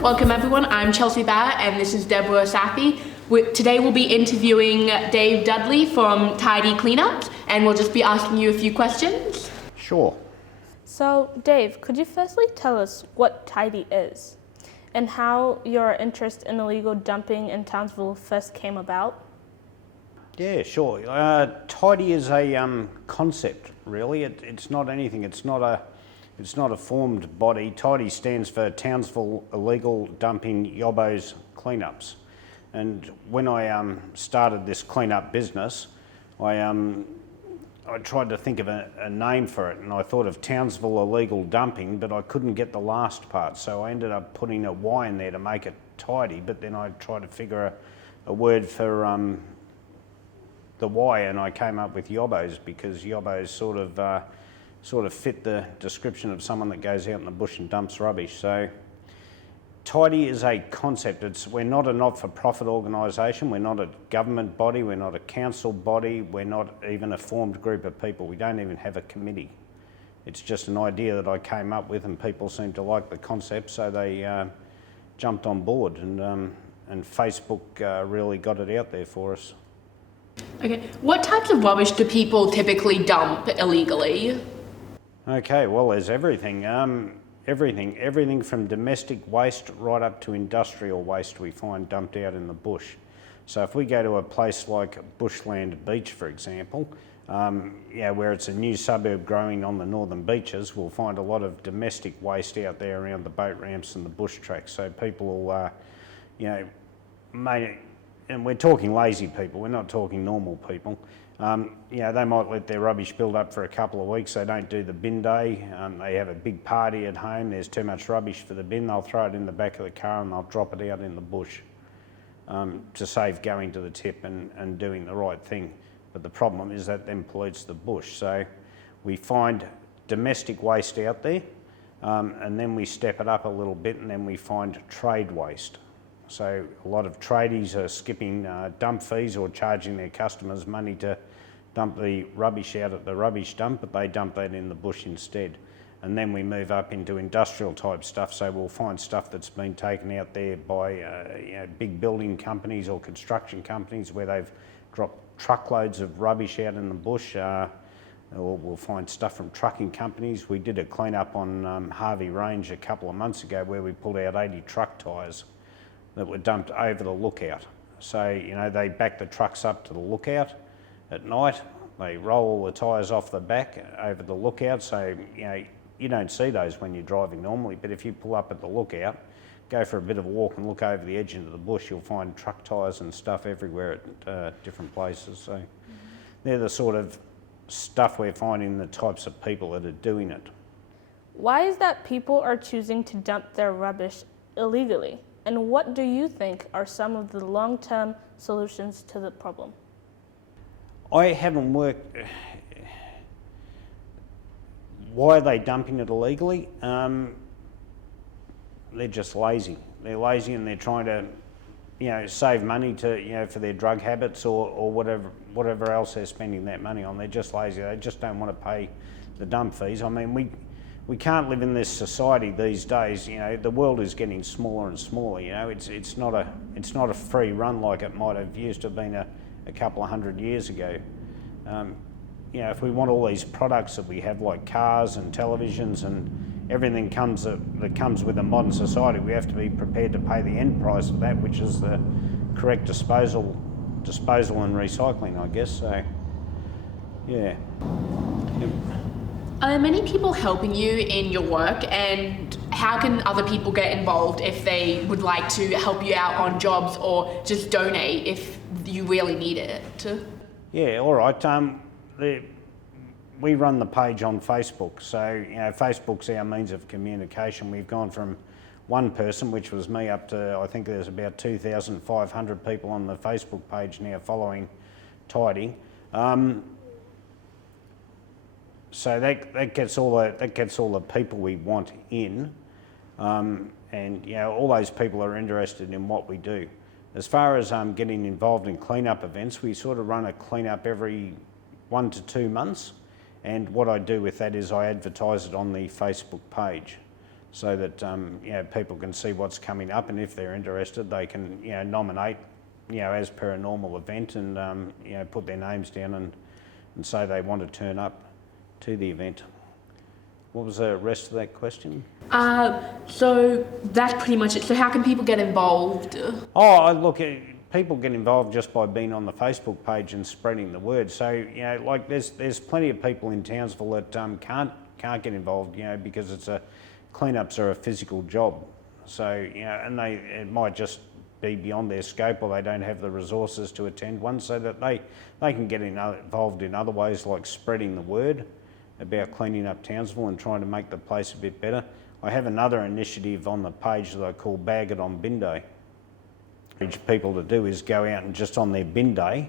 Welcome everyone, I'm Chelsea Barrett and this is Deborah Safi. Today we'll be interviewing Dave Dudley from Tidy Cleanups and we'll just be asking you a few questions. Sure. So Dave, could you firstly tell us what Tidy is and how your interest in illegal dumping in Townsville first came about? Yeah, sure. Tidy is a concept, really. It's not anything. It's not a formed body. Tidy stands for Townsville Illegal Dumping Yobos Cleanups. And when I started this cleanup business, I tried to think of a name for it, and I thought of Townsville Illegal Dumping, but I couldn't get the last part, so I ended up putting a Y in there to make it tidy. But then I tried to figure a word for the Y, and I came up with Yobos because Yobos sort of fit the description of someone that goes out in the bush and dumps rubbish. So Tidy is a concept. We're not a not-for-profit organisation, we're not a government body, we're not a council body, we're not even a formed group of people. We don't even have a committee. It's just an idea that I came up with and people seemed to like the concept, so they jumped on board, and Facebook really got it out there for us. Okay, what types of rubbish do people typically dump illegally? Okay, well, there's everything. Everything from domestic waste right up to industrial waste we find dumped out in the bush. So if we go to a place like Bushland Beach, for example, where it's a new suburb growing on the northern beaches, we'll find a lot of domestic waste out there around the boat ramps and the bush tracks. So people will, and we're talking lazy people, we're not talking normal people. They might let their rubbish build up for a couple of weeks. They don't do the bin day. They have a big party at home. There's too much rubbish for the bin. They'll throw it in the back of the car and they'll drop it out in the bush to save going to the tip and doing the right thing. But the problem is that then pollutes the bush. So we find domestic waste out there and then we step it up a little bit and then we find trade waste. So a lot of tradies are skipping dump fees or charging their customers money to dump the rubbish out at the rubbish dump, but they dump that in the bush instead. And then we move up into industrial type stuff, so we'll find stuff that's been taken out there by big building companies or construction companies where they've dropped truckloads of rubbish out in the bush, or we'll find stuff from trucking companies. We did a clean up on Harvey Range a couple of months ago where we pulled out 80 truck tyres that were dumped over the lookout. So, they back the trucks up to the lookout at night, they roll all the tyres off the back over the lookout, so, you don't see those when you're driving normally, but if you pull up at the lookout, go for a bit of a walk and look over the edge into the bush, you'll find truck tyres and stuff everywhere at different places. So they're the sort of stuff we're finding, the types of people that are doing it. Why is that people are choosing to dump their rubbish illegally? And what do you think are some of the long-term solutions to the problem? I haven't worked... Why are they dumping it illegally? They're just lazy. They're lazy and they're trying to, save money to, for their drug habits or whatever else they're spending that money on. They're just lazy. They just don't want to pay the dump fees. I mean, we can't live in this society these days. The world is getting smaller and smaller. It's not a free run like it might have used to have been a couple of hundred years ago. If we want all these products that we have, like cars and televisions and everything that comes with a modern society, we have to be prepared to pay the end price of that, which is the correct disposal and recycling, I guess. So, yeah. Are there many people helping you in your work, and how can other people get involved if they would like to help you out on jobs or just donate if you really need it? Yeah, all right. We run the page on Facebook, so Facebook's our means of communication. We've gone from one person, which was me, up to I think there's about 2,500 people on the Facebook page now following Tidy. So that gets all the people we want in, and all those people are interested in what we do. As far as getting involved in cleanup events, we sort of run a cleanup every 1 to 2 months, and what I do with that is I advertise it on the Facebook page. so that people can see what's coming up, and if they're interested, they can nominate as per a normal event, and put their names down and say they want to turn up to the event. What was the rest of that question? So that's pretty much it. So how can people get involved? Oh, look, people get involved just by being on the Facebook page and spreading the word. So, like there's plenty of people in Townsville that can't get involved, because cleanups are a physical job. So, and it might just be beyond their scope, or they don't have the resources to attend one, so that they can get involved in other ways, like spreading the word about cleaning up Townsville and trying to make the place a bit better. I have another initiative on the page that I call Bag It on Bin Day. What people to do is go out and just on their bin day,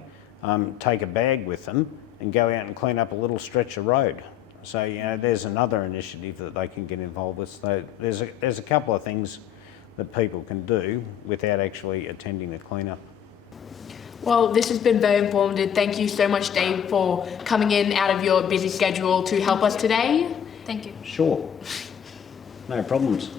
take a bag with them and go out and clean up a little stretch of road. So there's another initiative that they can get involved with. So there's a couple of things that people can do without actually attending the cleanup. Well, this has been very informative. Thank you so much, Dave, for coming in out of your busy schedule to help us today. Thank you. Sure. No problems.